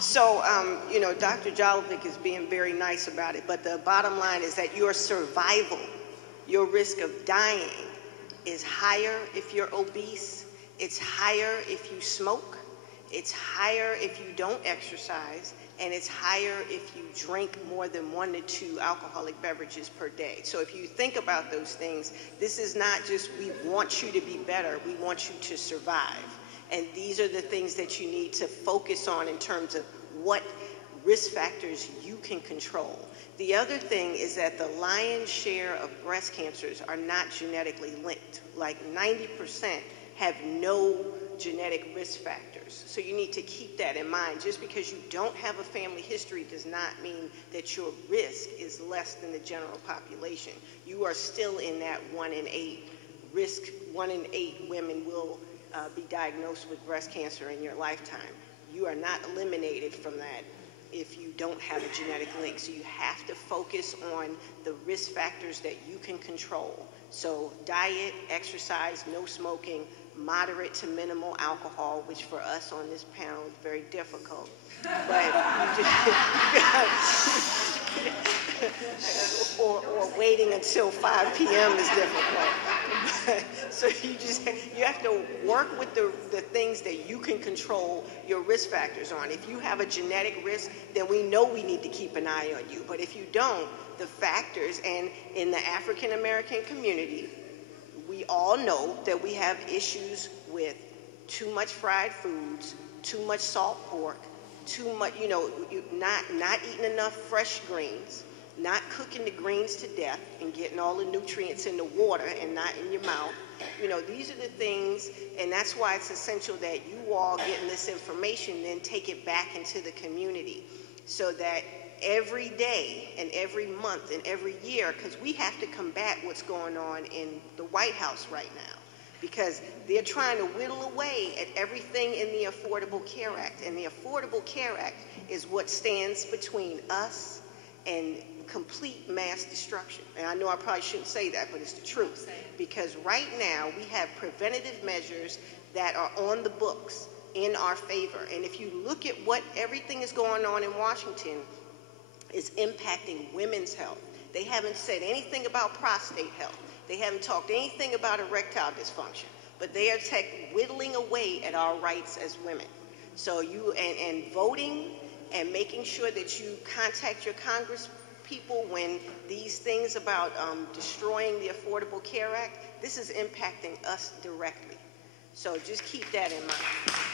So, you know, Dr. Jalovic is being very nice about it, but the bottom line is that your survival, your risk of dying is higher if you're obese, it's higher if you smoke, it's higher if you don't exercise, and it's higher if you drink more than 1 to 2 alcoholic beverages per day. So if you think about those things, this is not just we want you to be better, we want you to survive. And these are the things that you need to focus on in terms of what risk factors you can control. The other thing is that the lion's share of breast cancers are not genetically linked. Like 90% have no genetic risk factors. So you need to keep that in mind. Just because you don't have a family history does not mean that your risk is less than the general population. You are still in that 1 in 8 risk. 1 in 8 women will be diagnosed with breast cancer in your lifetime. You are not eliminated from that if you don't have a genetic link. So you have to focus on the risk factors that you can control. So diet, exercise, no smoking, moderate to minimal alcohol, which for us on this panel is very difficult. But you just or waiting until 5 p.m. is difficult. So you have to work with the things that you can control your risk factors on. If you have a genetic risk, then we know we need to keep an eye on you. But if you don't, the factors, and in the African American community, we all know that we have issues with too much fried foods, too much salt pork, too much, not eating enough fresh greens, not cooking the greens to death and getting all the nutrients in the water and not in your mouth. These are the things, and that's why it's essential that you all getting this information then take it back into the community so that every day and every month and every year, because we have to combat what's going on in the White House right now, because they're trying to whittle away at everything in the Affordable Care Act. And the Affordable Care Act is what stands between us and complete mass destruction. And I know I probably shouldn't say that, but it's the truth. Because right now we have preventative measures that are on the books in our favor. And if you look at what everything is going on in Washington, is impacting women's health. They haven't said anything about prostate health. They haven't talked anything about erectile dysfunction, but they are whittling away at our rights as women. So and voting and making sure that you contact your Congress people when these things about destroying the Affordable Care Act, this is impacting us directly. So just keep that in mind.